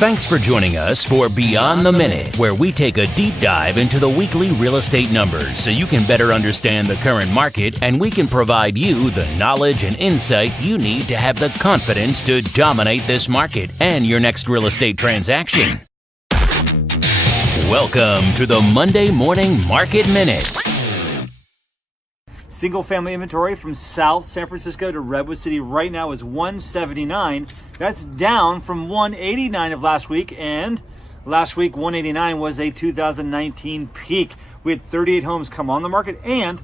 Thanks for joining us for Beyond the Minute, where we take a deep dive into the weekly real estate numbers so you can better understand the current market and we can provide you the knowledge and insight you need to have the confidence to dominate this market and your next real estate transaction. Welcome to the Monday Morning Market Minute. Single-family inventory from South San Francisco to Redwood City right now is 179. That's down from 189 of last week, and last week 189 was a 2019 peak. We had 38 homes come on the market and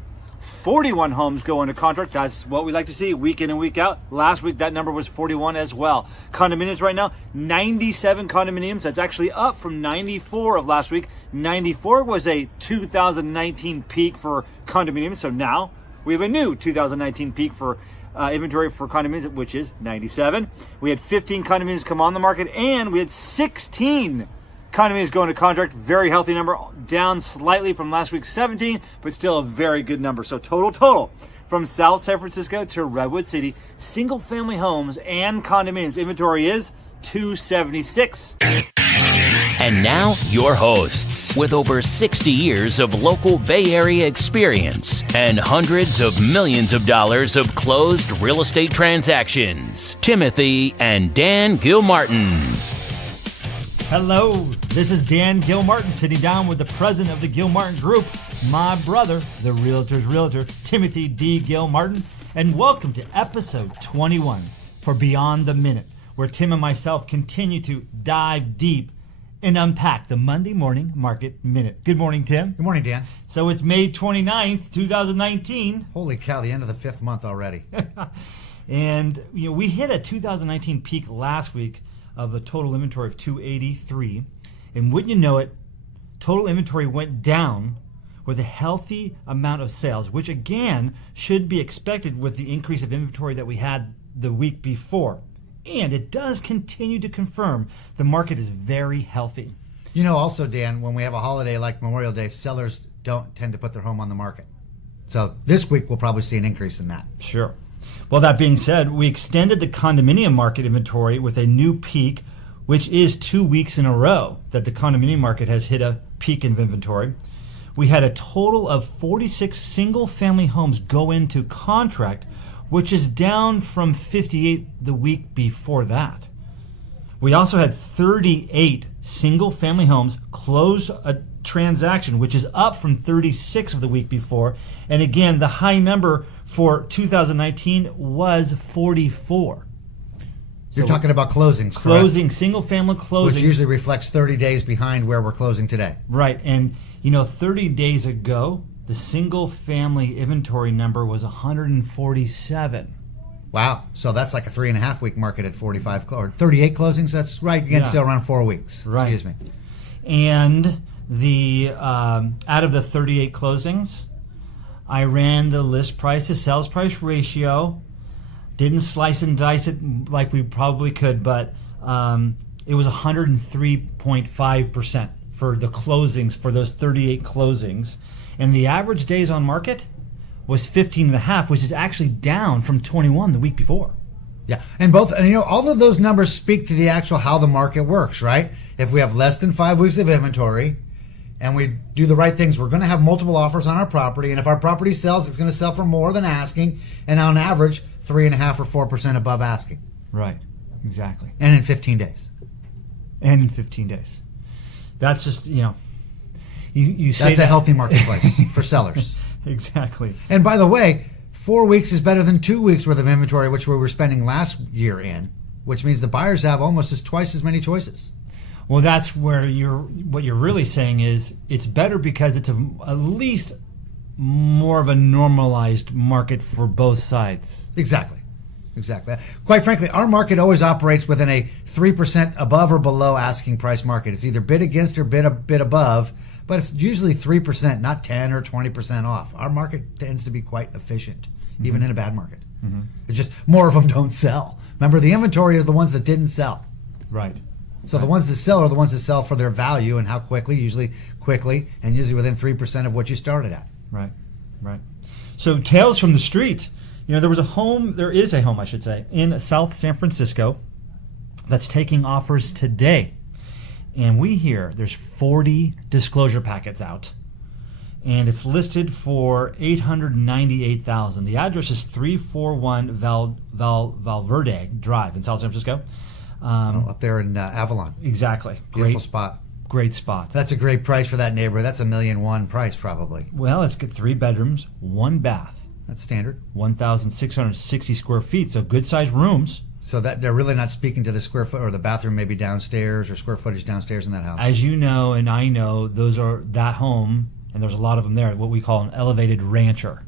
41 homes go into contract. That's what we like to see week in and week out. Last week that number was 41 as well. Condominiums right now, 97 condominiums. That's actually up from 94 of last week. 94 was a 2019 peak for condominiums, so now we have a new 2019 peak for inventory for condominiums, which is 97. We had 15 condominiums come on the market, and we had 16 condominiums go into contract. Very healthy number, down slightly from last week's 17, but still a very good number. So total from South San Francisco to Redwood City, single-family homes and condominiums inventory is 276. And now, your hosts, with over 60 years of local Bay Area experience and hundreds of millions of dollars of closed real estate transactions, Timothy and Dan Gilmartin. Hello, this is Dan Gilmartin sitting down with the president of the Gilmartin Group, my brother, the realtor's realtor, Timothy D. Gilmartin, and welcome to episode 21 for Beyond the Minute, where Tim and myself continue to dive deep and unpack the Monday Morning Market Minute. Good morning, Tim. Good morning, Dan. So it's May 29th, 2019. Holy cow, the end of the fifth month already. And we hit a 2019 peak last week of a total inventory of 283. And wouldn't you know it, total inventory went down with a healthy amount of sales, which again should be expected with the increase of inventory that we had the week before. And it does continue to confirm the market is very healthy. You know, also, Dan, when we have a holiday like Memorial Day, sellers don't tend to put their home on the market. So this week we'll probably see an increase in that. Sure. Well, that being said, we extended the condominium market inventory with a new peak, which is 2 weeks in a row that the condominium market has hit a peak in inventory. We had a total of 46 single-family homes go into contract, which is down from 58 the week before that. We also had 38 single-family homes close a transaction, which is up from 36 of the week before. And again, the high number for 2019 was 44. You're talking about closings, Closing, single-family closings. Which usually reflects 30 days behind where we're closing today. Right, and 30 days ago, the single-family inventory number was 147. Wow. So that's like a 3.5 week market at 45 or 38 closings. That's right. Again, still around 4 weeks. Right. Excuse me. And the out of the 38 closings, I ran the list price to sales price ratio. Didn't slice and dice it like we probably could, but it was 103.5% for the closings, for those 38 closings. And the average days on market was 15.5, which is actually down from 21 the week before. Yeah, and all of those numbers speak to the actual how the market works, right? If we have less than 5 weeks of inventory and we do the right things, we're going to have multiple offers on our property. And if our property sells, it's going to sell for more than asking, and on average, 3.5 or 4% above asking. Right, exactly. And in 15 days. That's just, you say that's a healthy marketplace for sellers. Exactly. And by the way, 4 weeks is better than 2 weeks worth of inventory, which we were spending last year in, which means the buyers have almost twice as many choices. Well, that's where what you're really saying is it's better because it's at least more of a normalized market for both sides. Exactly. Quite frankly, our market always operates within a 3% above or below asking price market. It's either bid against or bid above, but it's usually 3%, not 10 or 20% off. Our market tends to be quite efficient, even in a bad market. Mm-hmm. It's just more of them don't sell. Remember, the inventory are the ones that didn't sell. Right. So the ones that sell are the ones that sell for their value and how quickly, usually within 3% of what you started at. Right. So tales from the street. There is a home, in South San Francisco that's taking offers today. and we hear there's 40 disclosure packets out, and it's listed for $898,000. The address is 341 Valverde Drive in South San Francisco. Up there in Avalon. Exactly. Beautiful spot. Great spot. That's a great price for that neighborhood. That's $1.1 million price probably. Well, it's got 3 bedrooms, 1 bath. That's standard. 1,660 square feet, so good sized rooms. So that they're really not speaking to the square foot or the bathroom maybe downstairs or square footage downstairs in that house. As you know, and I know, those are that home, and there's a lot of them there, what we call an elevated rancher.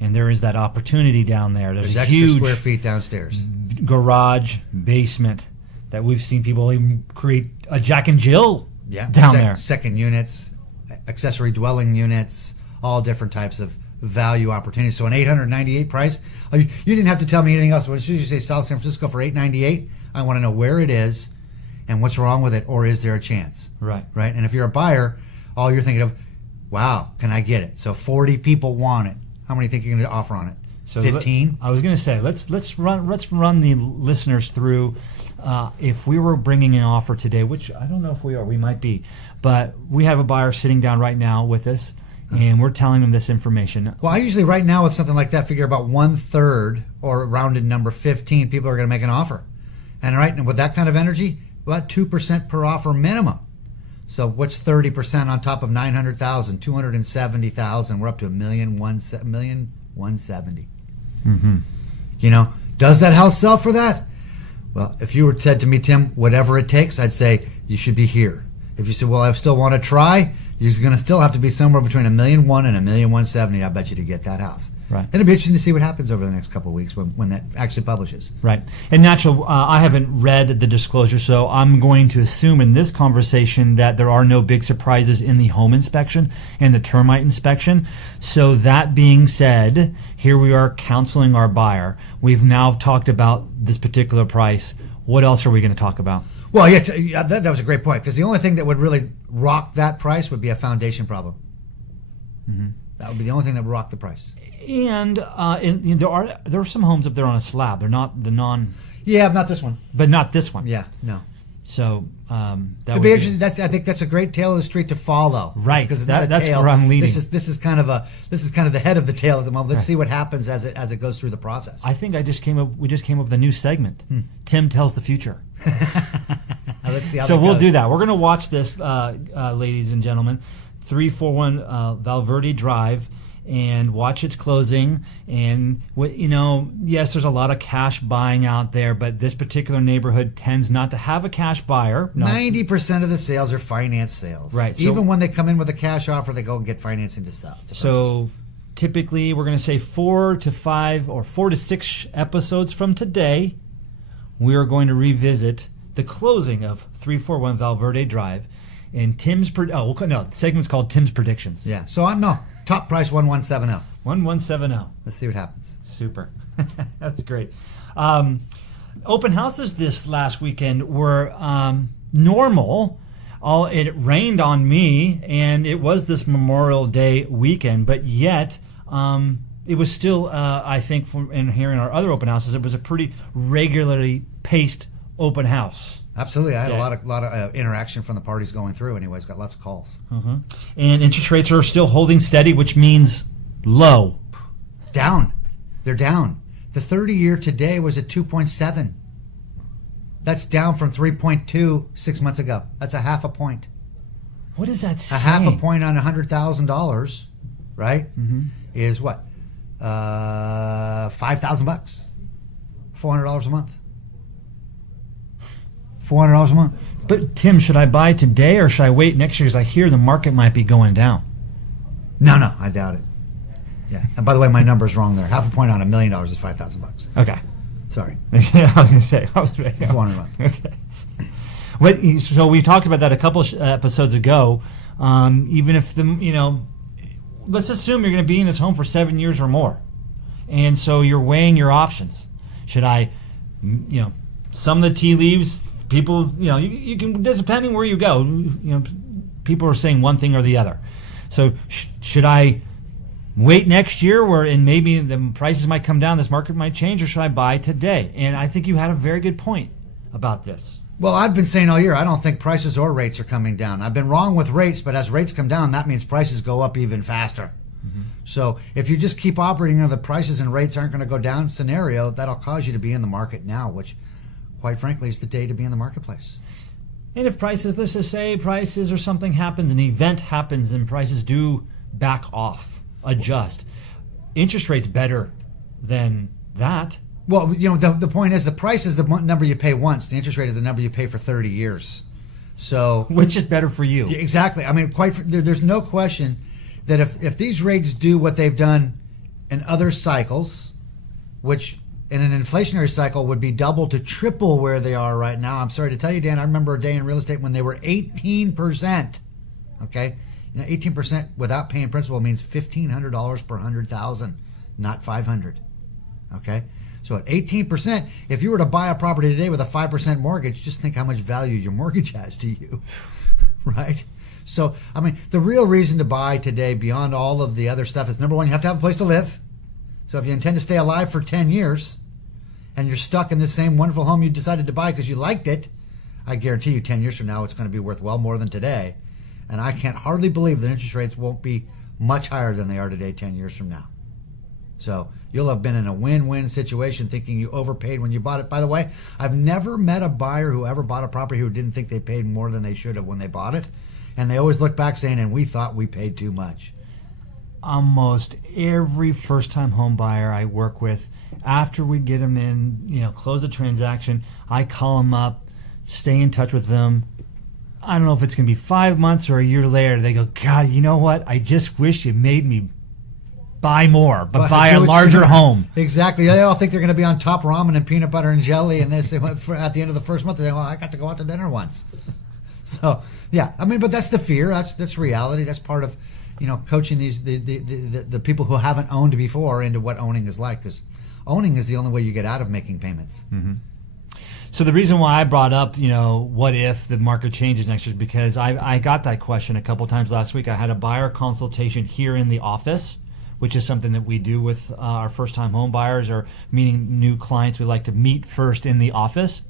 And there is that opportunity down there. There's a extra huge square feet downstairs. Garage, basement that we've seen people even create a Jack and Jill Yeah, down there. Second units, accessory dwelling units, all different types of value opportunities. So an $898 price. You didn't have to tell me anything else. As soon as you say South San Francisco for $898, I want to know where it is and what's wrong with it, or is there a chance? Right. Right. And if you're a buyer, all you're thinking of, wow, can I get it? So 40 people want it. How many think you're going to offer on it? So 15. I was going to say let's run the listeners through. If we were bringing an offer today, which I don't know if we are, we might be, but we have a buyer sitting down right now with us, and we're telling them this information. Well, I usually right now with something like that figure about 1/3 or rounded number 15 people are going to make an offer, and right, and with that kind of energy, about 2% per offer minimum. So what's 30% on top of 900,000, 270,000? We're up to $1,170,000. Mm-hmm. You know, does that house sell for that? Well, if you were said to me, Tim, whatever it takes, I'd say you should be here. If you said, well, I still want to try, you're going to still have to be somewhere between $1,100,000 and $1,170,000. I bet you to get that house. Right. It'll be interesting to see what happens over the next couple of weeks when that actually publishes. Right. And natural, I haven't read the disclosure, so I'm going to assume in this conversation that there are no big surprises in the home inspection and the termite inspection. So that being said, here we are counseling our buyer. We've now talked about this particular price. What else are we going to talk about? Well, yeah, that was a great point, because the only thing that would really rock that price would be a foundation problem. Mm-hmm. That would be the only thing that would rock the price. And there are some homes up there on a slab. They're not the Yeah, not this one. but not this one. Yeah, no. So that It'd would be be interesting. I think that's a great tale of the street to follow. Right. Because it's not a That's tail. where I'm leading. This is kind of the head of the tail at the moment. Let's see what happens as it goes through the process. I think we just came up with a new segment. Tim tells the future. Let's see how So that we'll goes. do that. We're going to watch this, ladies and gentlemen, 341 Valverde Drive, and watch its closing. And yes, there's a lot of cash buying out there, but this particular neighborhood tends not to have a cash buyer. 90% of the sales are finance sales. Right, so- Even when they come in with a cash offer, they go and get financing to sell. To So typically, we're going to say 4 to 5 or 4 to 6 episodes from today, we are going to revisit the closing of 341 Valverde Drive. And the segment's called Tim's Predictions. yeah. So top price 1170. 1170. Let's see what happens. Super. That's great. Open houses this last weekend were normal. It rained on me, and it was this Memorial Day weekend, but yet it was still, I think, in hearing our other open houses, it was a pretty regularly paced open house. Absolutely. I had a lot of interaction from the parties going through anyways. Got lots of calls. Mm-hmm. And interest rates are still holding steady, which means low. Down. They're down. The 30-year today was at 2.7. That's down from 3.2 6 months ago. That's a half a point. What does that say? A half a point on $100,000, right? Mm-hmm. Is what? $5,000. $400 a month. $400 a month. But Tim, should I buy today or should I wait next year? Because I hear the market might be going down. No, I doubt it. Yeah. And by the way, my number's wrong there. Half a point on $1 million is $5,000. Okay. Sorry. Yeah, I was going to say. $400 a month. Okay. So we talked about that a couple episodes ago. Even if let's assume you're going to be in this home for 7 years or more, and so you're weighing your options. Should I, some of the tea leaves? People, you can, depending where you go, people are saying one thing or the other. So should I wait next year and maybe the prices might come down, this market might change, or should I buy today? And I think you had a very good point about this. Well, I've been saying all year, I don't think prices or rates are coming down. I've been wrong with rates, but as rates come down, that means prices go up even faster. So if you just keep operating under the prices and rates aren't going to go down scenario, that'll cause you to be in the market now, which, quite frankly, is the day to be in the marketplace. And if prices, let's just say prices or something happens, an event happens and prices do back off, adjust, interest rates better than that. Well, the point is the price is the number you pay once. The interest rate is the number you pay for 30 years. So, which is better for you? Exactly. I mean, there's no question that if these rates do what they've done in other cycles, which in an inflationary cycle would be double to triple where they are right now. I'm sorry to tell you, Dan, I remember a day in real estate when they were 18%. Okay? 18% without paying principal means $1,500 per 100,000, not $500. Okay? So at 18%, if you were to buy a property today with a 5% mortgage, just think how much value your mortgage has to you, right? So, I mean, the real reason to buy today beyond all of the other stuff is, number one, you have to have a place to live. So if you intend to stay alive for 10 years and you're stuck in the same wonderful home you decided to buy because you liked it, I guarantee you 10 years from now it's going to be worth well more than today. And I can't hardly believe that interest rates won't be much higher than they are today 10 years from now. So you'll have been in a win-win situation thinking you overpaid when you bought it. By the way, I've never met a buyer who ever bought a property who didn't think they paid more than they should have when they bought it. And they always look back saying, and we thought we paid too much. Almost every first-time home buyer I work with, after we get them in, close the transaction, I call them up, stay in touch with them. I don't know if it's going to be 5 months or a year later. They go, God, you know what? I just wish you made me buy more, but buy a larger home. Exactly. They all think they're going to be on top ramen and peanut butter and jelly, and at the end of the first month, they say, well, I got to go out to dinner once. So, yeah, I mean, but that's the fear. That's reality. That's part of, coaching the people who haven't owned before into what owning is like, because owning is the only way you get out of making payments. Mm-hmm. So the reason why I brought up, what if the market changes next year is because I got that question a couple times last week. I had a buyer consultation here in the office, which is something that we do with our first-time home buyers or meeting new clients. We like to meet first in the office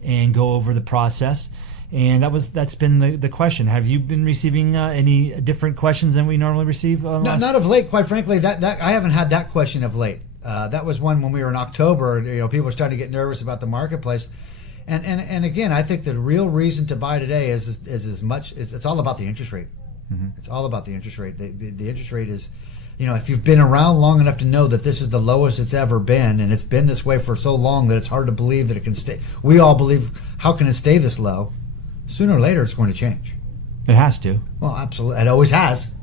and go over the process. And that's been the question. Have you been receiving any different questions than we normally receive? Not of late, quite frankly. That I haven't had that question of late. That was one when we were in October. People were starting to get nervous about the marketplace. And again, I think the real reason to buy today is it's all about the interest rate. Mm-hmm. It's all about the interest rate. The interest rate is, if you've been around long enough to know that this is the lowest it's ever been, and it's been this way for so long that it's hard to believe that it can stay. We all believe, how can it stay this low? Sooner or later, it's going to change. It has to. Well, absolutely. It always has.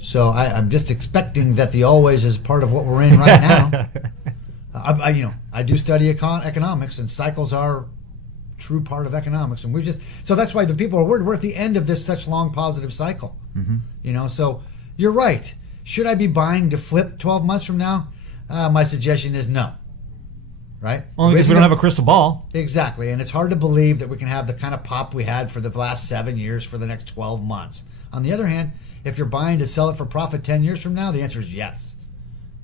So I'm just expecting that the always is part of what we're in right now. I do study economics, and cycles are true part of economics, and so that's why the people we're at the end of this such long positive cycle. Mm-hmm. So you're right. Should I be buying to flip 12 months from now? My suggestion is no. Right? Only because we don't have a crystal ball. Exactly, and it's hard to believe that we can have the kind of pop we had for the last 7 years for the next 12 months. On the other hand, if you're buying to sell it for profit 10 years from now, the answer is yes.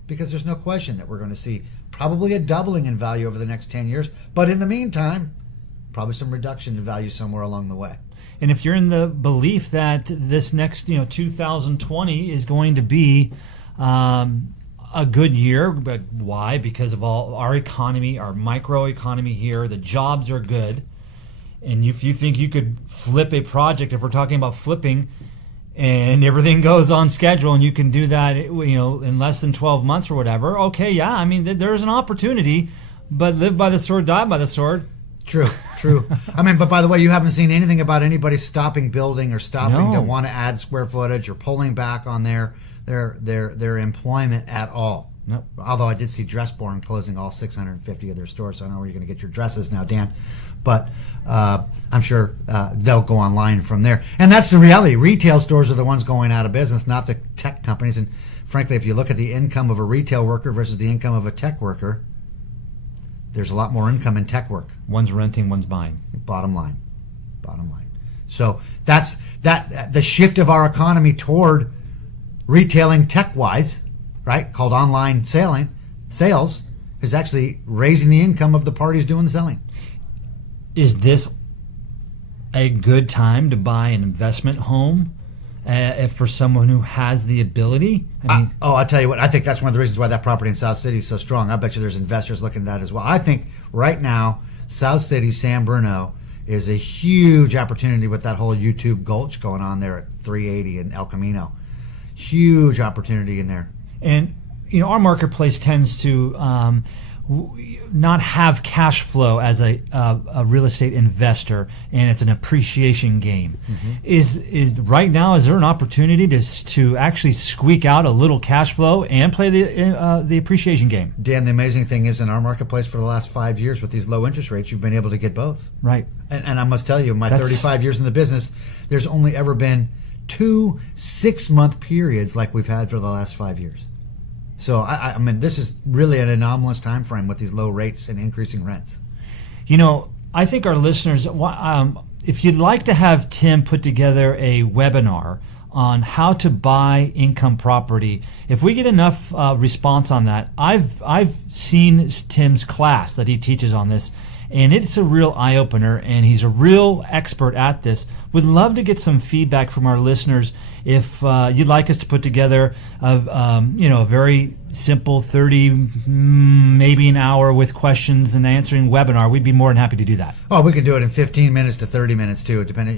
Because there's no question that we're going to see probably a doubling in value over the next 10 years. But in the meantime, probably some reduction in value somewhere along the way. And if you're in the belief that this next 2020 is going to be a good year, but why? Because of all our economy, our microeconomy here, the jobs are good. And if you think you could flip a project, if we're talking about flipping, and everything goes on schedule, and you can do that, in less than 12 months or whatever, okay, yeah, I mean, there's an opportunity, but live by the sword, die by the sword. True. I mean, but by the way, you haven't seen anything about anybody stopping building or stopping to want to add square footage or pulling back on their employment at all. Nope. Although I did see Dressborn closing all 650 of their stores, so I know where you're going to get your dresses now, Dan. But I'm sure they'll go online from there. And that's the reality. Retail stores are the ones going out of business, not the tech companies. And frankly, if you look at the income of a retail worker versus the income of a tech worker, there's a lot more income in tech work. One's renting, one's buying. Bottom line. So that's the shift of our economy toward retailing tech-wise, right, called online sales, is actually raising the income of the parties doing the selling. is this a good time to buy an investment home for someone who has the ability? I mean, I'll tell you what, I think that's one of the reasons why that property in South City is so strong. I bet you there's investors looking at that as well. I think right now, South City, San Bruno is a huge opportunity with that whole YouTube Gulch going on there at 380 in El Camino. Huge opportunity in there. and our marketplace tends to not have cash flow as a real estate investor, and it's an appreciation game. Mm-hmm. Is right now, is there an opportunity to actually squeak out a little cash flow and play the appreciation game? Dan, the amazing thing is in our marketplace for the last 5 years with these low interest rates, you've been able to get both. Right. And I must tell you, in my 35 years in the business, there's only ever been 2 6-month periods like we've had for the last 5 years. So, I mean, this is really an anomalous time frame with these low rates and increasing rents. I think our listeners, if you'd like to have Tim put together a webinar on how to buy income property, if we get enough response on that, I've seen Tim's class that he teaches on this, and it's a real eye-opener, and he's a real expert at this. Would love to get some feedback from our listeners. If you'd like us to put together a very simple 30, maybe an hour with questions and answering webinar, we'd be more than happy to do that. Oh, we can do it in 15 minutes to 30 minutes too, depending,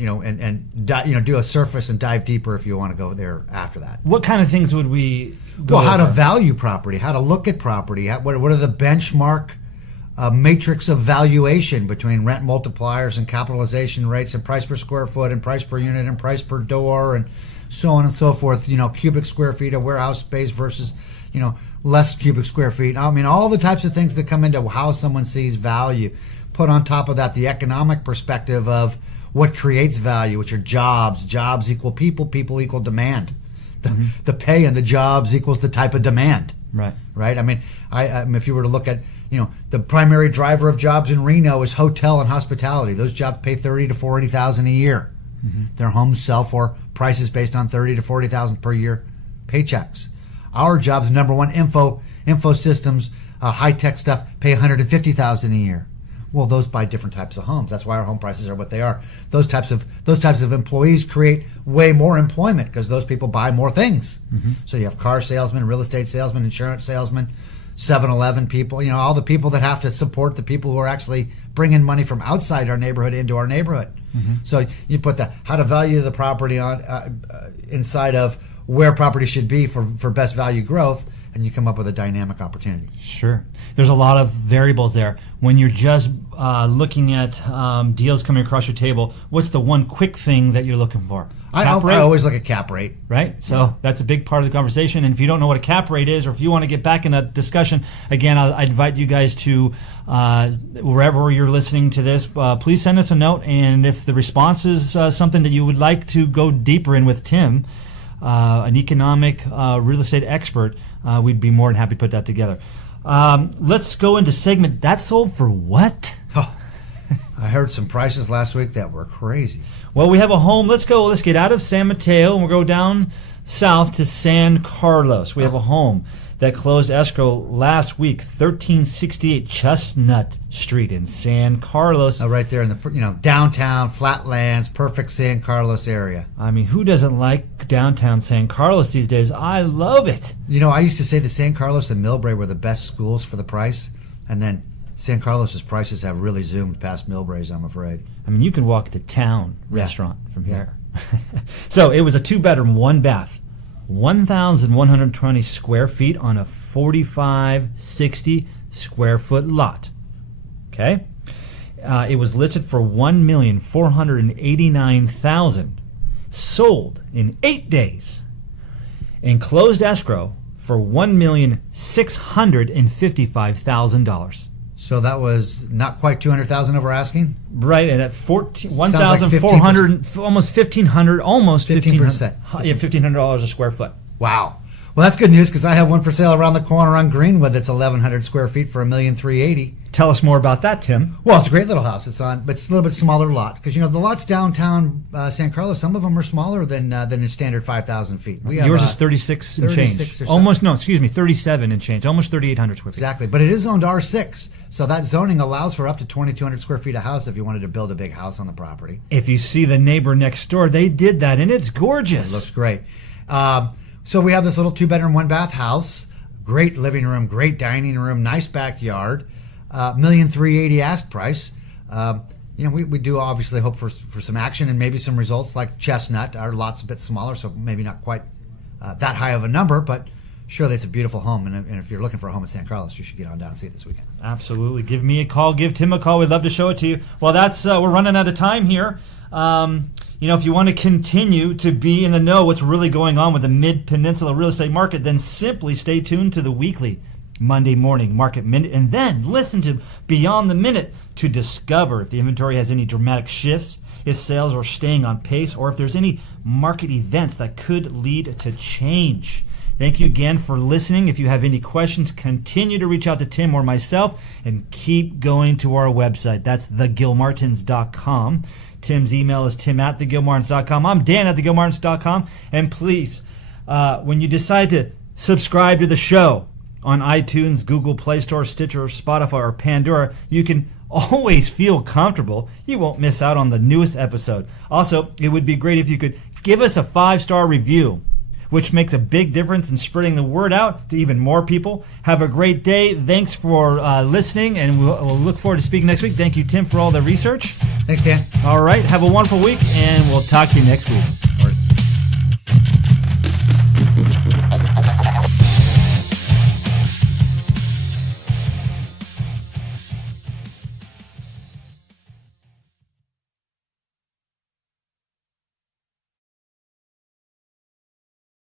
do a surface and dive deeper if you want to go there after that. What kind of things would we go Well, how over? to value property, how to look at property, what are the benchmark matrix of valuation between rent multipliers and capitalization rates and price per square foot and price per unit and price per door and so on and so forth, cubic square feet of warehouse space versus, less cubic square feet. I mean, all the types of things that come into how someone sees value. Put on top of that the economic perspective of what creates value, which are jobs. Jobs equal people, people equal demand. The pay and the jobs equals the type of demand. Right. Right? I mean, if you were to look at, the primary driver of jobs in Reno is hotel and hospitality. Those jobs pay $30,000 to $40,000 a year. Mm-hmm. Their homes sell for prices based on $30,000 to $40,000 per year paychecks. Our jobs, number one, info systems, high tech stuff, pay $150,000 a year. Well, those buy different types of homes. That's why our home prices are what they are. Those types of employees create way more employment because those people buy more things. Mm-hmm. So you have car salesmen, real estate salesmen, insurance salesmen, 7-Eleven people, all the people that have to support the people who are actually bringing money from outside our neighborhood into our neighborhood. Mm-hmm. So you put how to value the property on inside of where property should be for best value growth, and you come up with a dynamic opportunity. Sure. There's a lot of variables there. When you're just looking at deals coming across your table, what's the one quick thing that you're looking for? I always look at cap rate. Right? So that's a big part of the conversation. And if you don't know what a cap rate is, or if you want to get back in that discussion, again, I invite you guys to, wherever you're listening to this, please send us a note. And if the response is something that you would like to go deeper in with Tim, an economic real estate expert, we'd be more than happy to put that together. Let's go into segment, that sold for what? Oh, I heard some prices last week that were crazy. Well, we have a home. Let's get out of San Mateo and we'll go down south to San Carlos. We have a home that closed escrow last week, 1368 Chestnut Street in San Carlos. Right there in the downtown, flatlands, perfect San Carlos area. I mean, who doesn't like downtown San Carlos these days? I love it. I used to say the San Carlos and Millbrae were the best schools for the price, and then San Carlos's prices have really zoomed past Millbrae's, I'm afraid. I mean, you can walk to town restaurant from here. So it was a 2-bedroom, 1-bath. 1,120 square feet on a 4,560 square foot lot. Okay? It was listed for $1,489,000. Sold in 8 days. And closed escrow for $1,655,000. So that was not quite $200,000 over asking? Right, and at 1,400, almost 1,500, almost 15%. $1,500 a square foot. Wow. Well, that's good news because I have one for sale around the corner on Greenwood that's 1,100 square feet for $1,380,000. Tell us more about that, Tim. Well, it's a great little house. But it's a little bit smaller lot because the lots downtown San Carlos, some of them are smaller than a standard 5,000 feet. Yours is 36 and 36 change. or 37 and change. Almost 3,800 square feet. Exactly, but it is zoned R6, so that zoning allows for up to 2,200 square feet of house if you wanted to build a big house on the property. If you see the neighbor next door, they did that, and it's gorgeous. It looks great. So we have this little 2-bedroom, 1-bath house. Great living room, great dining room, nice backyard. $1,380,000 ask price. We do obviously hope for some action and maybe some results like Chestnut. Our lot's a bit smaller, so maybe not quite that high of a number, but surely it's a beautiful home. And if you're looking for a home in San Carlos, you should get on down and see it this weekend. Absolutely. Give me a call. Give Tim a call. We'd love to show it to you. Well, that's we're running out of time here. If you want to continue to be in the know what's really going on with the Mid-Peninsula real estate market, then simply stay tuned to the weekly Monday morning market minute, and then listen to Beyond the Minute to discover if the inventory has any dramatic shifts, if sales are staying on pace, or if there's any market events that could lead to change. Thank you again for listening. If you have any questions, continue to reach out to Tim or myself, and keep going to our website. That's thegilmartins.com. Tim's email is tim@thegilmartins.com. I'm Dan@thegilmartins.com. And please, when you decide to subscribe to the show on iTunes, Google Play Store, Stitcher, Spotify, or Pandora, you can always feel comfortable. You won't miss out on the newest episode. Also, it would be great if you could give us a 5-star review, which makes a big difference in spreading the word out to even more people. Have a great day. Thanks for listening, and we'll look forward to speaking next week. Thank you, Tim, for all the research. Thanks, Dan. All right. Have a wonderful week, and we'll talk to you next week.